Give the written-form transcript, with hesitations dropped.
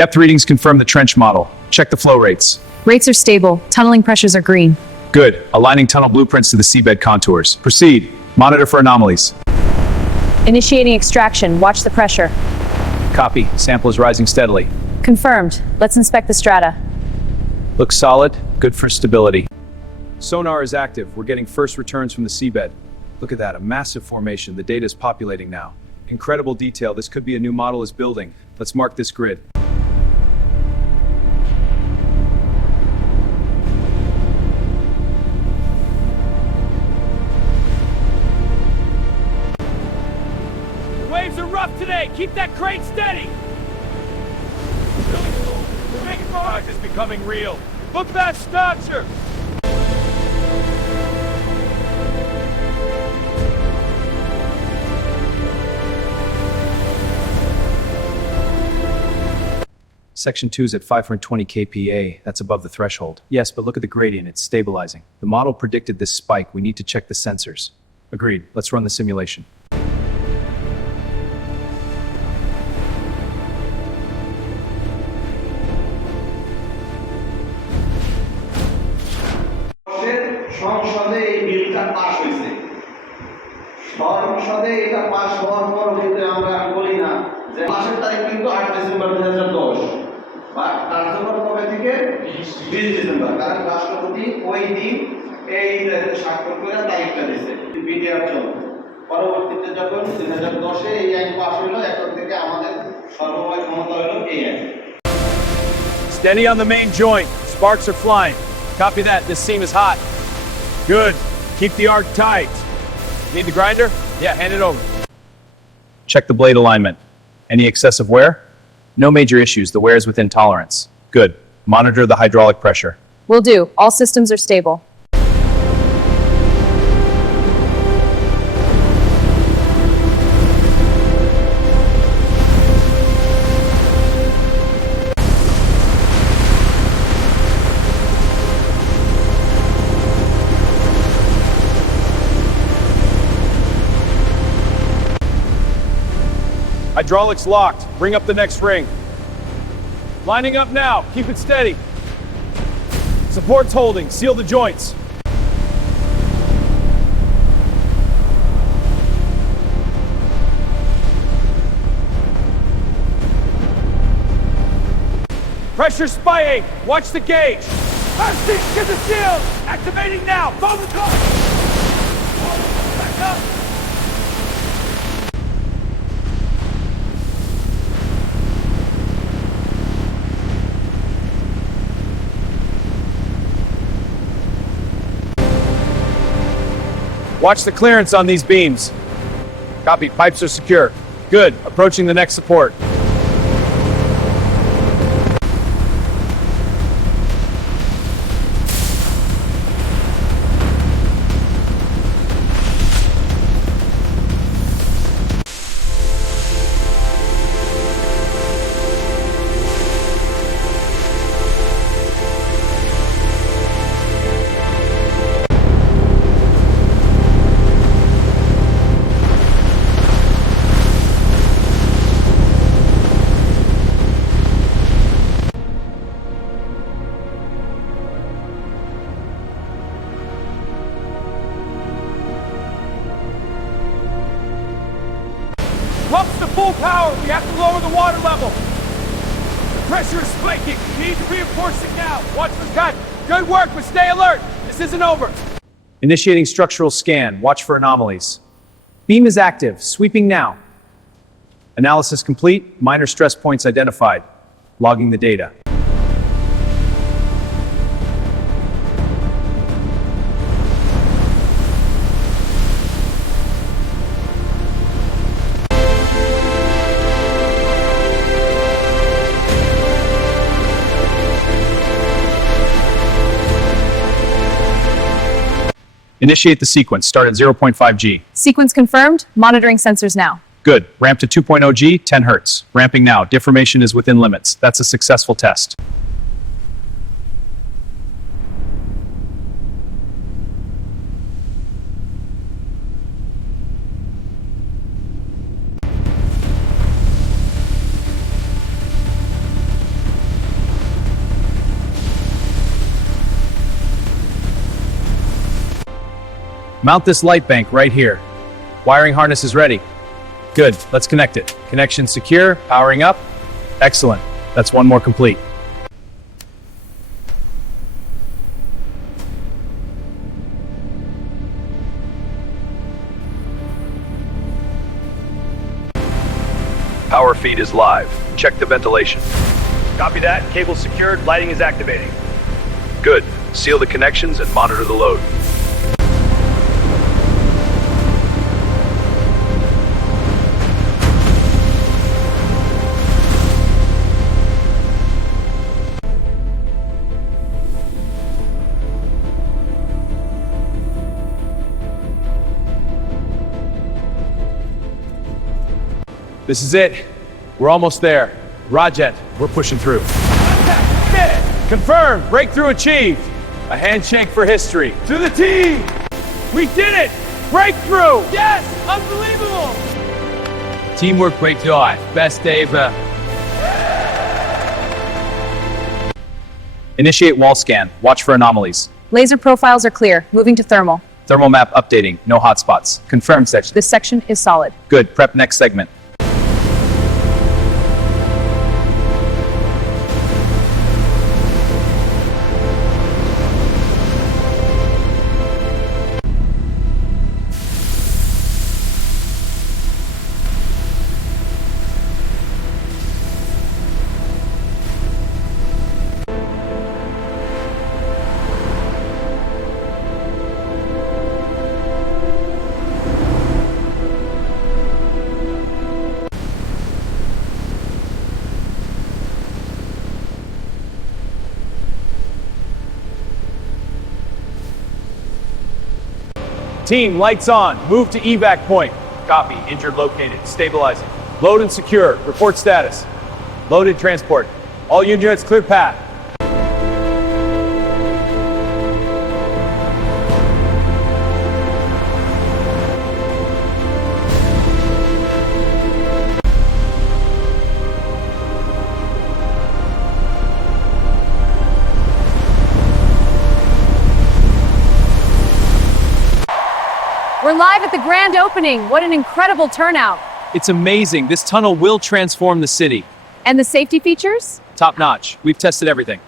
Depth readings confirm the trench model. Check the flow rates. Rates are stable. Tunneling pressures are green. Good. Aligning tunnel blueprints to the seabed contours. Proceed. Monitor for anomalies. Initiating extraction. Watch the pressure. Copy. Sample is rising steadily. Confirmed. Let's inspect the strata. Looks solid. Good for stability. Sonar is active. We're getting first returns from the seabed. Look at that. A massive formation. The data is populating now. Incredible detail. This could be a new model is building. Let's mark this grid. Waves are rough today. Keep that crane steady. The big rise is becoming real. Look at that structure. Section 2 is at 520 kPa. That's above the threshold. Yes, but look at the gradient. It's stabilizing. The model predicted this spike. We need to check the sensors. Agreed. Let's run the simulation. সংসদে এই বিলটা pass হয়েছে সংসদে এটা pass হওয়ার পর কিন্তু আমরা বলি না যে মাসের তারিখ কিন্তু 8 ডিসেম্বর 2010 বা কার্যকর কবে থেকে 20 ডিসেম্বর কারণ রাষ্ট্রপতি ওই দিন এই স্বাক্ষর করে তারিখটা দিয়েছে বিডিআর জন্য পরবর্তীতে যখন 2010 এ এই আইন পাস হলো এখন থেকে আমাদের সর্বময় ক্ষমতা হলো এই আইন Steady on the main joint. Sparks are flying. Copy that. This seam is hot. Good. Keep the arc tight. Need the grinder? Yeah, hand it over. Check the blade alignment. Any excessive wear? No major issues. The wear is within tolerance. Good. Monitor the hydraulic pressure. Will do. All systems are stable. Hydraulics locked. Bring up the next ring. Lining up now. Keep it steady. Supports holding. Seal the joints. Pressure spying. Watch the gauge. Fasting. Get the shield. Activating now. Follow the clock. Back up. Watch the clearance on these beams. Copy. Pipes are secure. Good. Approaching the next support. Pumps to full power. We have to lower the water level. The pressure is spiking. We need to reinforce it now. Watch the cut. Good work, but stay alert. This isn't over. Initiating structural scan. Watch for anomalies. Beam is active. Sweeping now. Analysis complete. Minor stress points identified. Logging the data. Initiate the sequence. Start at 0.5 G. Sequence confirmed. Monitoring sensors now. Good. Ramp to 2.0 G, 10 Hertz. Ramping now. Deformation is within limits. That's a successful test. Mount this light bank right here. Wiring harness is ready. Good, let's connect it. Connection secure, powering up. Excellent, that's one more complete. Power feed is live. Check the ventilation. Copy that. Cable secured. Lighting is activating. Good. Seal the connections and monitor the load. This is it. We're almost there. Rajet, we're pushing through. Get it! Confirmed. Breakthrough achieved. A handshake for history. To the team! We did it! Breakthrough! Yes! Unbelievable! Teamwork breakthrough. Best day ever. Initiate wall scan. Watch for anomalies. Laser profiles are clear. Moving to thermal. Thermal map updating. No hotspots. Confirmed section. This section is solid. Good. Prep next segment. Team, lights on. Move to evac point. Copy. Injured located. Stabilizing. Load and secure. Report status. Loaded transport. All units clear path. We're live at the grand opening. What an incredible turnout. It's amazing. This tunnel will transform the city. And the safety features? Top notch. We've tested everything.